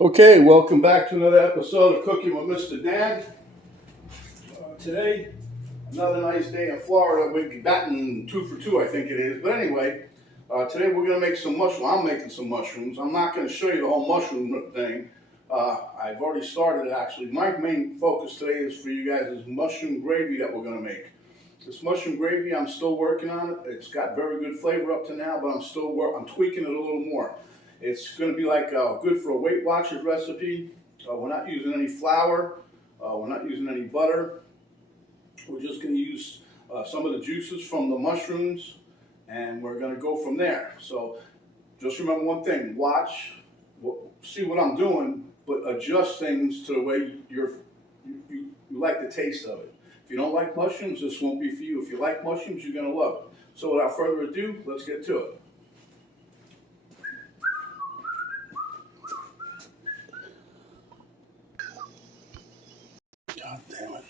Okay, welcome back to another episode of Cooking with Mr. Dan. Today, another nice day in Florida. We've gotten 2 for 2, I think it is. But anyway, today we're going to make some mushrooms. I'm making some mushrooms. I'm not going to show you the whole mushroom thing. I've already started it actually. My main focus today is for you guys is mushroom gravy that we're going to make. This mushroom gravy, I'm still working on it. It's got very good flavor up to now, but I'm tweaking it a little more. It's going to be like good for a Weight Watchers recipe. We're not using any flour. We're not using any butter. We're just going to use some of the juices from the mushrooms, and we're going to go from there. So just remember one thing: see what I'm doing, but adjust things to the way you like the taste of it. If you don't like mushrooms, this won't be for you. If you like mushrooms, you're going to love it. So without further ado, let's get to it. God damn it.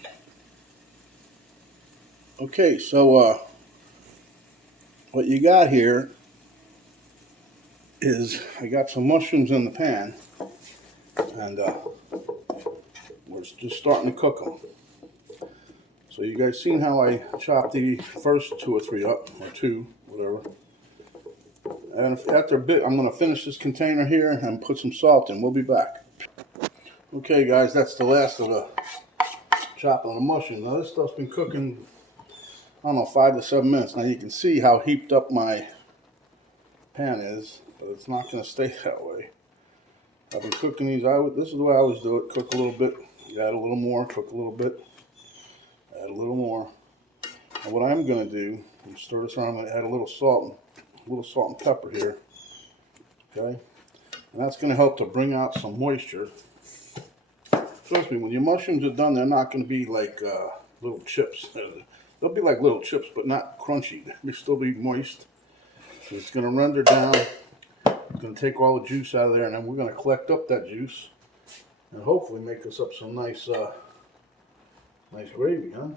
Okay, so what you got here is I got some mushrooms in the pan, and we're just starting to cook them. So you guys seen how I chopped the first 2 or 3 up, or 2, whatever. And after a bit, I'm going to finish this container here and put some salt in. We'll be back. Okay, guys, that's the last of the chopping of the mushrooms. Now this stuff's been cooking, I don't know, 5 to 7 minutes. Now you can see how heaped up my pan is, but it's not going to stay that way. I've been cooking these. This is the way I always do it. Cook a little bit, add a little more, cook a little bit, add a little more. And what I'm going to do is stir this around. I'm going to add a little salt and pepper here. Okay, and that's going to help to bring out some moisture. Trust me, when your mushrooms are done, they're not going to be like little chips. They'll be like little chips, but not crunchy. They'll still be moist. So it's going to render down. It's going to take all the juice out of there, and then we're going to collect up that juice and hopefully make us up some nice gravy, huh?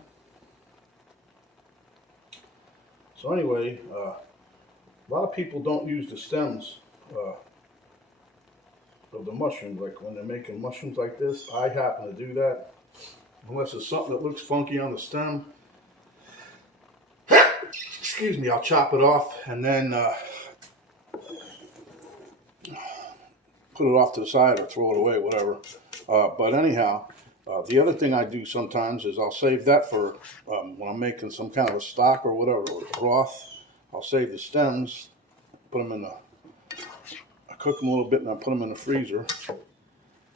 So anyway, a lot of people don't use the stems of the mushrooms, like when they're making mushrooms like this. I happen to do that, unless it's something that looks funky on the stem. Excuse me, I'll chop it off and then put it off to the side or throw it away, whatever. But anyhow, the other thing I do sometimes is I'll save that for when I'm making some kind of a stock or whatever, or broth. I'll save the stems, put them in I cook them a little bit, and I put them in the freezer.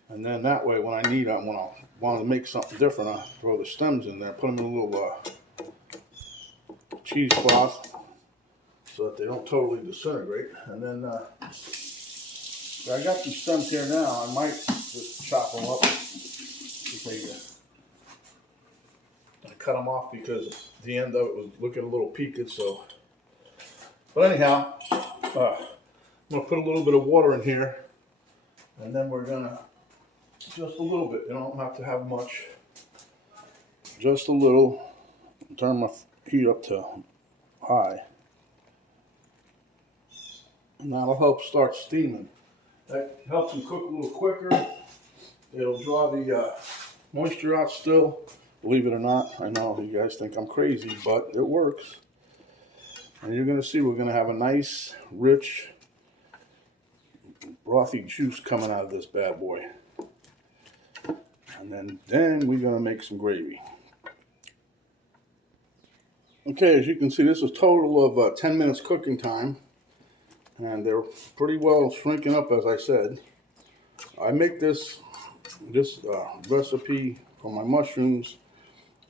And then that way, when I need them, when I want to make something different, I throw the stems in there, put them in a little cheesecloth so that they don't totally disintegrate. And then I got some stems here now. I might just chop them up. I cut them off because the end of it was looking a little peaked. So, but anyhow, I'm gonna put a little bit of water in here, and then we're gonna just a little bit. You don't have to have much. Just a little. Turn my heat up to high, and that'll help start steaming. That helps them cook a little quicker. It'll draw the moisture out still. Believe it or not, I know you guys think I'm crazy, but it works. And you're going to see we're going to have a nice, rich, brothy juice coming out of this bad boy. And then we're going to make some gravy. Okay, as you can see, this is a total of 10 minutes cooking time. And they're pretty well shrinking up, as I said. I make this recipe for my mushrooms.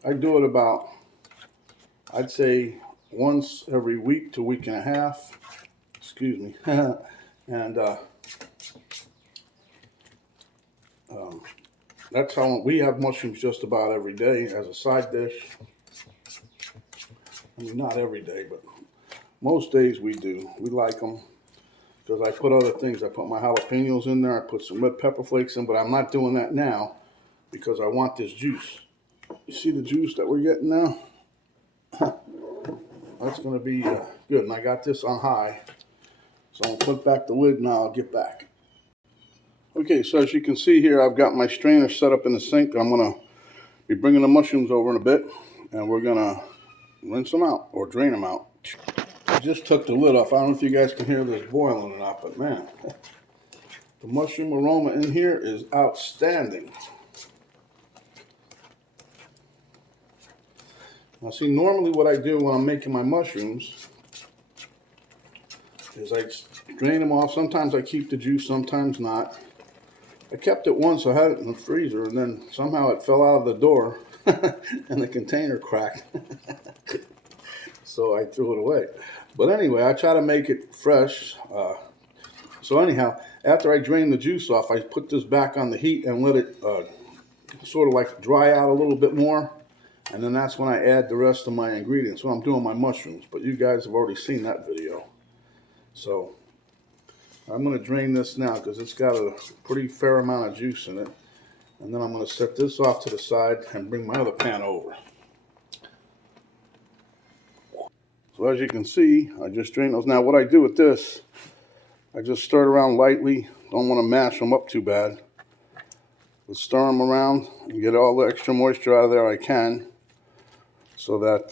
I do it about, I'd say, once every week to week and a half. Excuse me. And that's how we have mushrooms just about every day as a side dish. I mean, not every day, but most days we do. We like them because I put other things. I put my jalapenos in there. I put some red pepper flakes in, but I'm not doing that now because I want this juice. You see the juice that we're getting now? That's going to be good. And I got this on high. So I'm going to put back the lid now. I'll get back. Okay, so as you can see here, I've got my strainer set up in the sink. I'm going to be bringing the mushrooms over in a bit, and we're going to rinse them out or drain them out. I just took the lid off. I don't know if you guys can hear this boiling or not, but man, the mushroom aroma in here is outstanding. Now see, normally what I do when I'm making my mushrooms is I drain them off. Sometimes I keep the juice, sometimes not. I kept it once, I had it in the freezer, and then somehow it fell out of the door and the container cracked. So I threw it away. But anyway, I try to make it fresh. So anyhow, after I drain the juice off, I put this back on the heat and let it sort of like dry out a little bit more. And then that's when I add the rest of my ingredients. When I'm doing my mushrooms. But you guys have already seen that video. So I'm going to drain this now because it's got a pretty fair amount of juice in it. And then I'm going to set this off to the side and bring my other pan over. So as you can see, I just drained those. Now what I do with this, I just stir it around lightly. Don't want to mash them up too bad. Let's stir them around and get all the extra moisture out of there I can, so that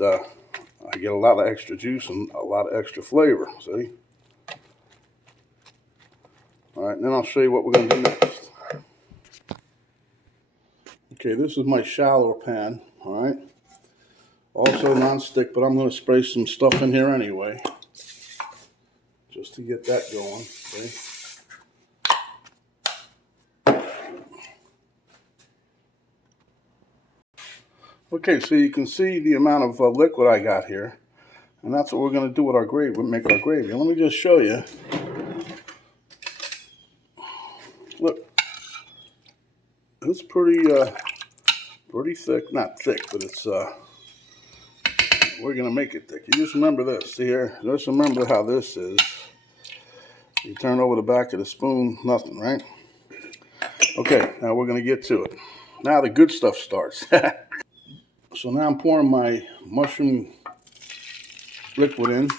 I get a lot of extra juice and a lot of extra flavor, see? Alright, and then I'll show you what we're going to do next. Okay, this is my shallower pan, alright? Also non-stick, but I'm going to spray some stuff in here anyway, just to get that going, see? Okay, so you can see the amount of liquid I got here, and that's what we're going to do with our gravy. We'll make our gravy. Let me just show you. Look, it's pretty thick. Not thick, but it's we're going to make it thick. You just remember this. See here? Just remember how this is. You turn over the back of the spoon, nothing, right? Okay, now we're going to get to it. Now the good stuff starts. So now I'm pouring my mushroom liquid in.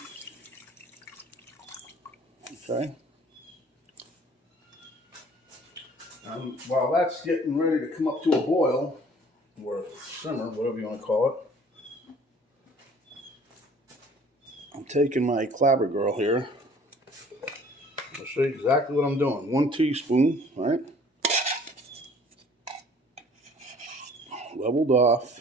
Okay. And while that's getting ready to come up to a boil, or simmer, whatever you want to call it, I'm taking my clabber girl here. I'll show you exactly what I'm doing. 1 teaspoon, right? Leveled off.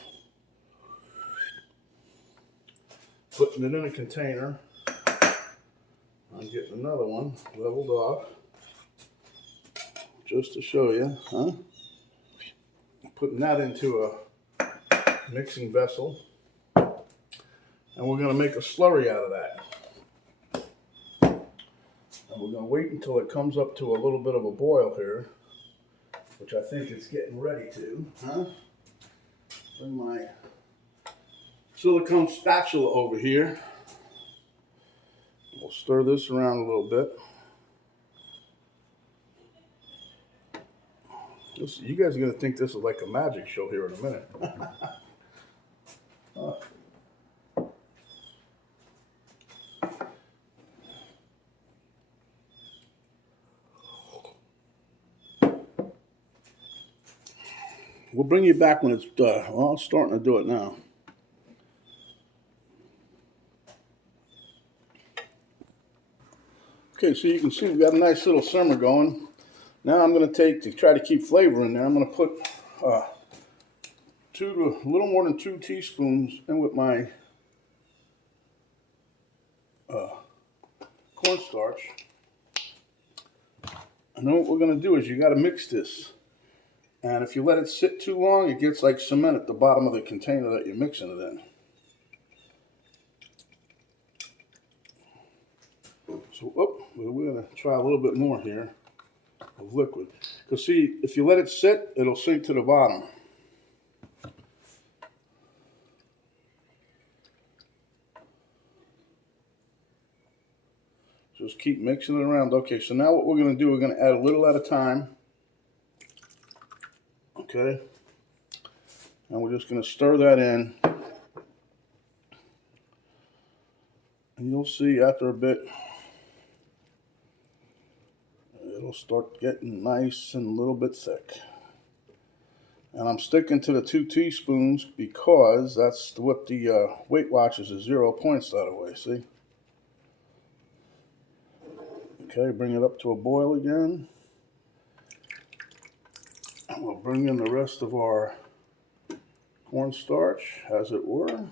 Putting it in a container. I'm getting another one leveled off. Just to show you, huh? Putting that into a mixing vessel. And we're going to make a slurry out of that. And we're going to wait until it comes up to a little bit of a boil here, which I think it's getting ready to, huh? Bring my silicone spatula over here. We'll stir this around a little bit. You guys are going to think this is like a magic show here in a minute. We'll bring you back when it's done. Well, I'm starting to do it now. Okay, so you can see we've got a nice little simmer going. Now I'm going to take, to try to keep flavor in there, I'm going to put a little more than 2 teaspoons in with my cornstarch. And then what we're going to do is you got to mix this. And if you let it sit too long, it gets like cement at the bottom of the container that you're mixing it in. So, we're going to try a little bit more here of liquid. Because see, if you let it sit, it'll sink to the bottom. Just keep mixing it around. Okay, so now what we're going to do, we're going to add a little at a time. Okay. And we're just going to stir that in. And you'll see after a bit, it'll start getting nice and a little bit thick. And I'm sticking to the 2 teaspoons because that's what the Weight Watchers is 0 points that way, see? Okay, bring it up to a boil again. And we'll bring in the rest of our cornstarch, as it were.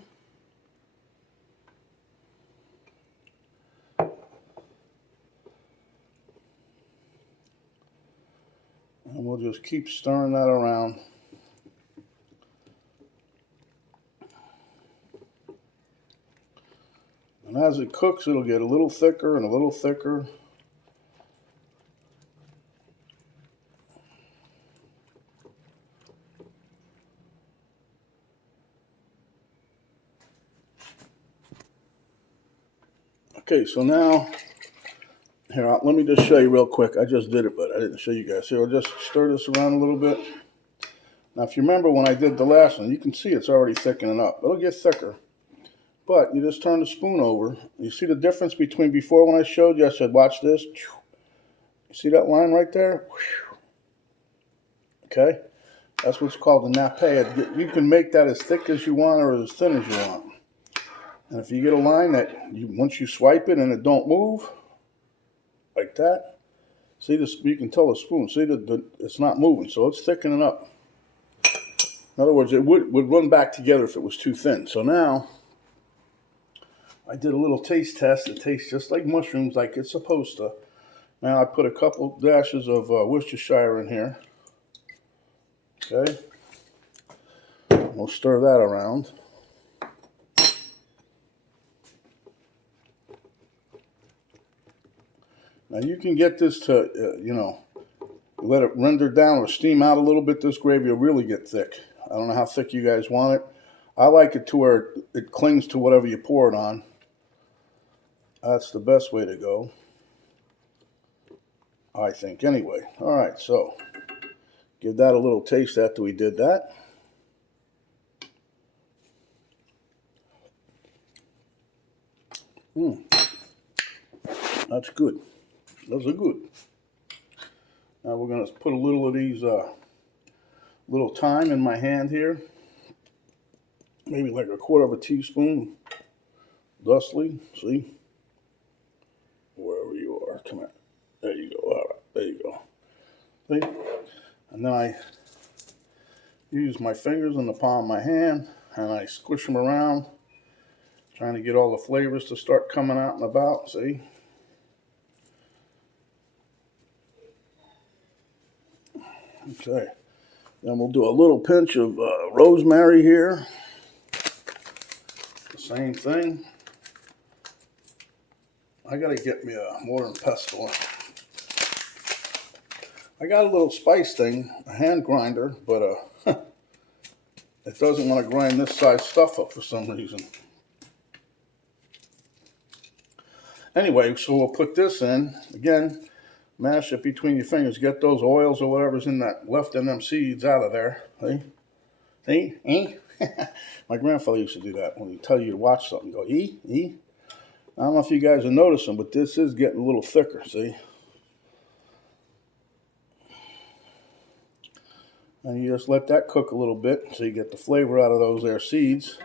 And we'll just keep stirring that around. And as it cooks, it'll get a little thicker and a little thicker. Okay, so now, here, let me just show you real quick. I just did it, but I didn't show you guys. Here, I'll just stir this around a little bit. Now, if you remember when I did the last one, you can see it's already thickening up. It'll get thicker. But you just turn the spoon over. You see the difference between before when I showed you? I said, watch this. You see that line right there? Okay? That's what's called the nappe. You can make that as thick as you want or as thin as you want. And if you get a line that, once you swipe it and it don't move, like that, see this? You can tell the spoon. See it's not moving, so it's thickening up. In other words, it would run back together if it was too thin. So now, I did a little taste test. It tastes just like mushrooms, like it's supposed to. Now I put a couple dashes of Worcestershire in here. Okay. We'll stir that around. Now you can get this to, let it render down or steam out a little bit. This gravy will really get thick. I don't know how thick you guys want it. I like it to where it clings to whatever you pour it on. That's the best way to go, I think, anyway. All right, so give that a little taste after we did that. That's good. Those are good. Now we're going to put a little of these little thyme in my hand here. Maybe like 1/4 teaspoon. Thusly, see? Wherever you are, come on. There you go. All right, there you go. See? And then I use my fingers in the palm of my hand and I squish them around, trying to get all the flavors to start coming out and about. See? Okay, then we'll do a little pinch of rosemary here. The same thing. I gotta get me a mortar and pestle. I got a little spice thing, a hand grinder, but it doesn't want to grind this size stuff up for some reason. Anyway, so we'll put this in again. Mash it between your fingers. Get those oils or whatever's in that left in them seeds out of there. See? See? My grandfather used to do that when he'd tell you to watch something. Go, I don't know if you guys are noticing, but this is getting a little thicker, see? And you just let that cook a little bit so you get the flavor out of those there seeds.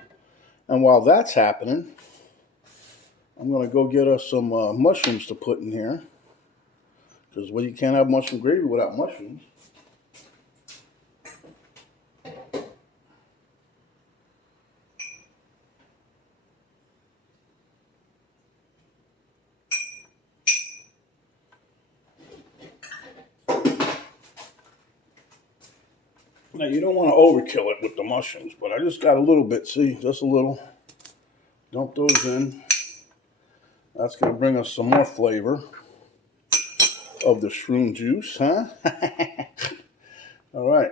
And while that's happening, I'm going to go get us some mushrooms to put in here. Because you can't have mushroom gravy without mushrooms. Now you don't want to overkill it with the mushrooms, but I just got a little bit, see, just a little. Dump those in. That's going to bring us some more flavor of the shroom juice, huh? All right.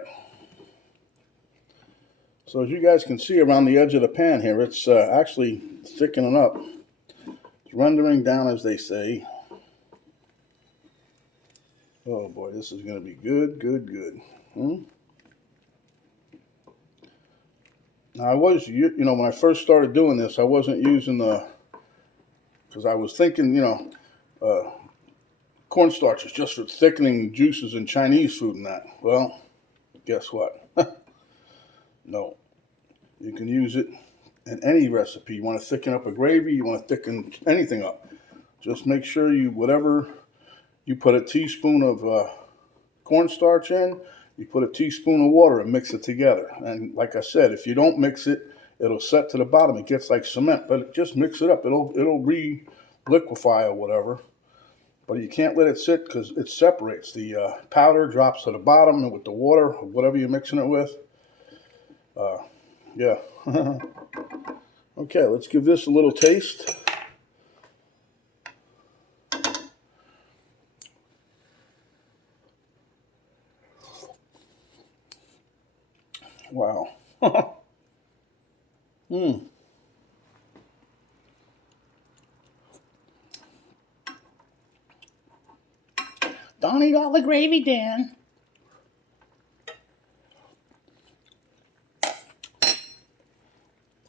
So as you guys can see around the edge of the pan here, it's actually thickening up. It's rendering down, as they say. Oh boy, this is going to be good, good, good. Now I was, when I first started doing this, I wasn't using because I was thinking, cornstarch is just for thickening juices in Chinese food and that. Well, guess what? No. You can use it in any recipe. You want to thicken up a gravy, you want to thicken anything up. Just make sure whatever you put a teaspoon of cornstarch in, you put a teaspoon of water and mix it together. And like I said, if you don't mix it, it'll set to the bottom. It gets like cement, but just mix it up. It'll re-liquefy or whatever. But you can't let it sit because it separates. The powder drops to the bottom, and with the water, or whatever you're mixing it with. Yeah. Okay, let's give this a little taste. Wow. Don't eat all the gravy, Dan.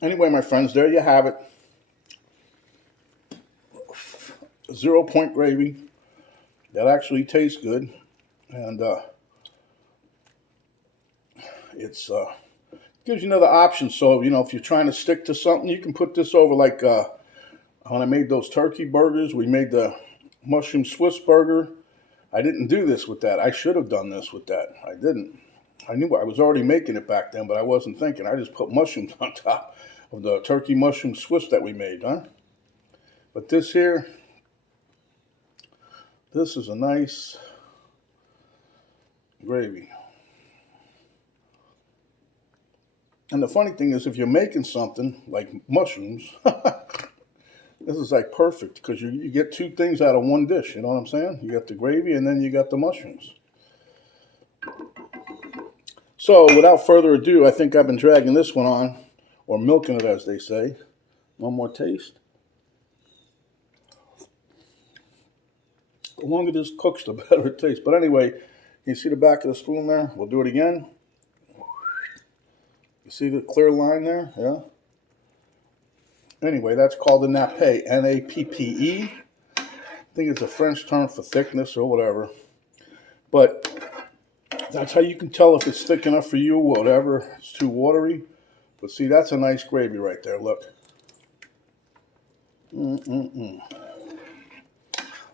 Anyway, my friends, there you have it. 0-point gravy. That actually tastes good. And it's gives you another option. So, you know, if you're trying to stick to something, you can put this over. Like when I made those turkey burgers, we made the mushroom Swiss burger. I didn't do this with that. I should have done this with that. I didn't. I knew I was already making it back then, but I wasn't thinking. I just put mushrooms on top of the turkey mushroom Swiss that we made, huh? But this here, this is a nice gravy. And the funny thing is, if you're making something like mushrooms, this is like perfect because you get two things out of one dish. You know what I'm saying? You got the gravy and then you got the mushrooms. So without further ado, I think I've been dragging this one on, or milking it as they say. One more taste. The longer this cooks, the better it tastes. But anyway, you see the back of the spoon there? We'll do it again. You see the clear line there? Yeah. Anyway, that's called a nappe, N-A-P-P-E. I think it's a French term for thickness or whatever. But that's how you can tell if it's thick enough for you, whatever. It's too watery. But see, that's a nice gravy right there. Look.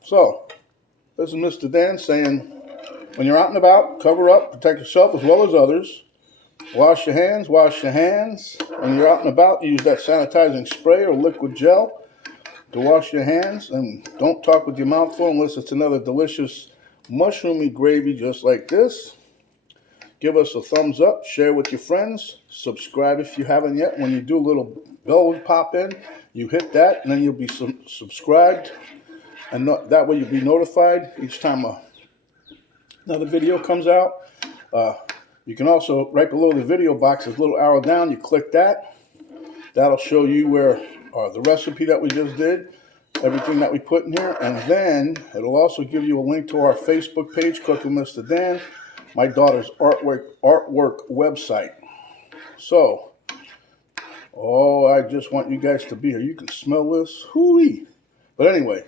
So, this is Mr. Dan saying, when you're out and about, cover up, protect yourself as well as others. Wash your hands, wash your hands. When you're out and about, use that sanitizing spray or liquid gel to wash your hands. And don't talk with your mouth full unless it's another delicious mushroomy gravy just like this. Give us a thumbs up, share with your friends, subscribe if you haven't yet. When you do, a little bell will pop in. You hit that, and then you'll be subscribed. And that way you'll be notified each time another video comes out. You can also, right below the video box, there's a little arrow down. You click that. That'll show you where the recipe that we just did, everything that we put in here. And then it'll also give you a link to our Facebook page, Cooking Mr. Dan, my daughter's artwork website. So, I just want you guys to be here. You can smell this. Hoo-wee. But anyway,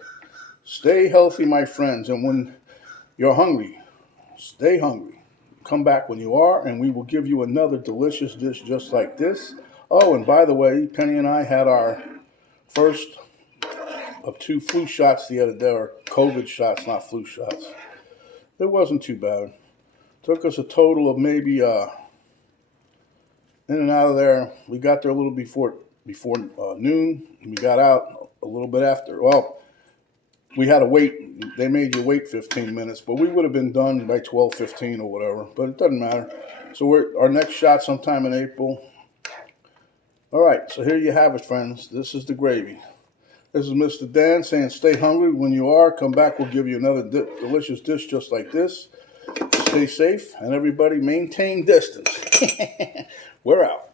stay healthy, my friends. And when you're hungry, stay hungry. Come back when you are, and we will give you another delicious dish just like this. Oh, and by the way, Penny and I had our first of 2 flu shots the other day, or COVID shots, not flu shots. It wasn't too bad. Took us a total of maybe in and out of there. We got there a little before noon, and we got out a little bit after. Well, we had to wait. They made you wait 15 minutes, but we would have been done by 12:15 or whatever. But it doesn't matter. So our next shot sometime in April. All right, so here you have it, friends. This is the gravy. This is Mr. Dan saying stay hungry. When you are, come back. We'll give you another delicious dish just like this. Stay safe, and everybody maintain distance. We're out.